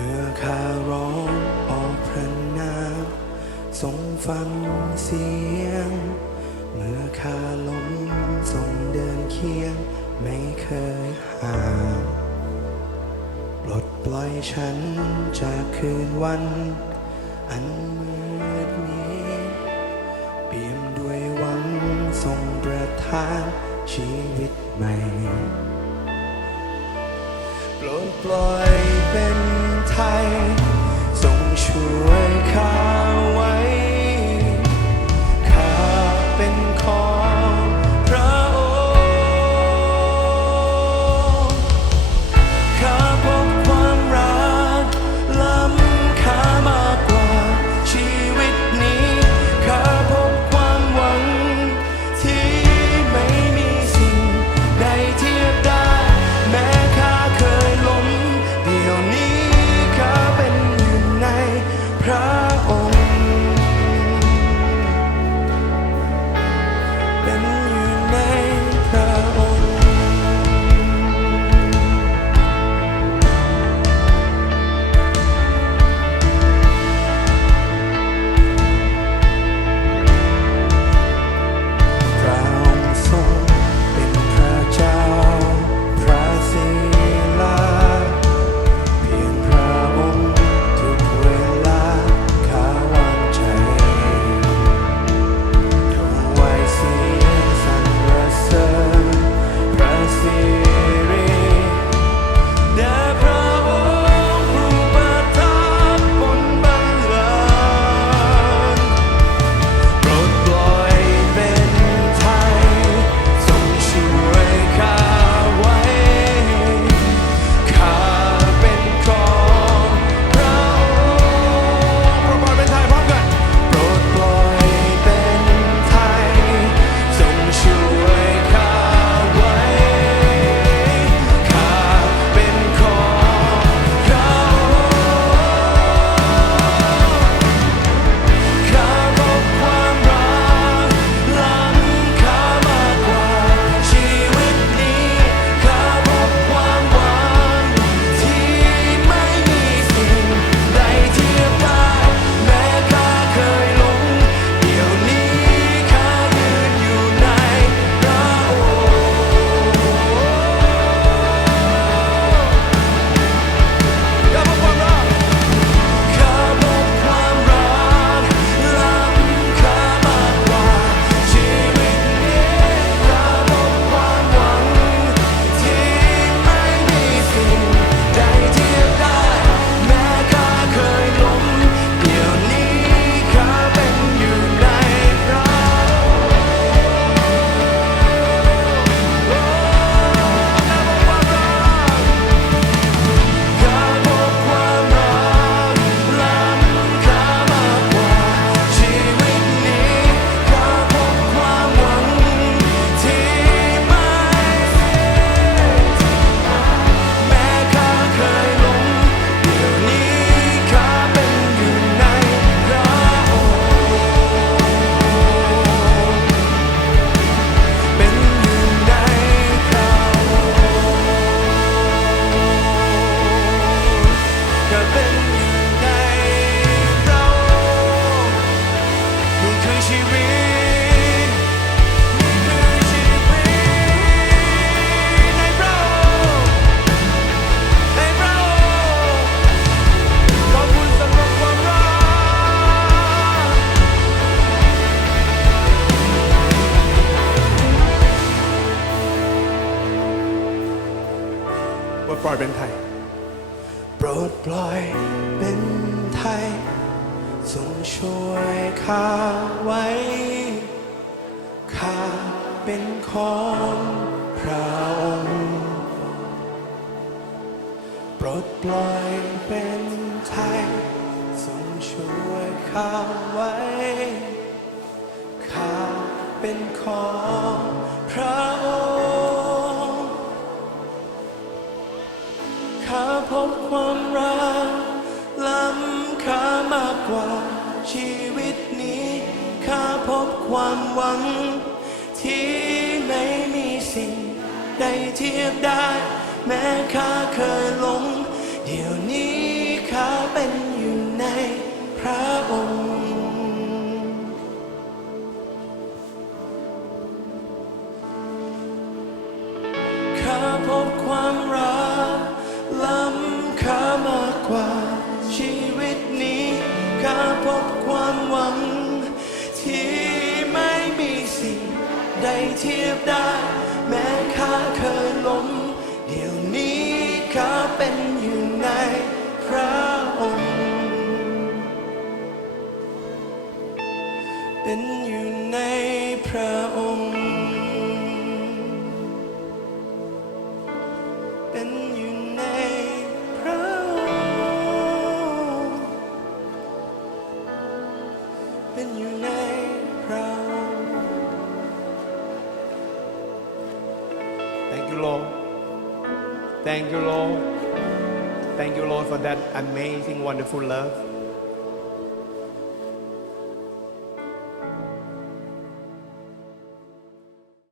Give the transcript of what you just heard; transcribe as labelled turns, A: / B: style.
A: เมื่อข้าร้องออกพระนามทรงฟังเสียง เมื่อข้าล้มทรงเดินเคียง ไม่เคยห่างปลดปล่อยฉันจากคืนวัน อันมืดนี้ เปี่ยมด้วยหวังทรงประทานชีวิตใหม่ปลด
B: ปล่อย ดปล่อยเป็นไทย
A: โปรดปล่อยเป็นไทยทรงช่วยข้าไว้ ข้าเป็นของพระองค์ โปรดปล่อยเป็นไทยทรงช่วยข้าไว้ ข้าเป็นของพระองค์ ค่าพบความรักล้ำค่ามากกว่า ชีวิตนี้ค่าพบความหวัง ที่ไม่มีสิ่งใดเทียบได้ แม้ข้าเคยหลงเดียว ใด
B: เทียบได้ แม้ข้าเคยล้มเดี๋ยวนี้ข้าเป็นอยู่ในพระองค์ เป็นอยู่ในพระองค์
A: Thank you, Lord. Thank you, Lord, for that amazing, wonderful love.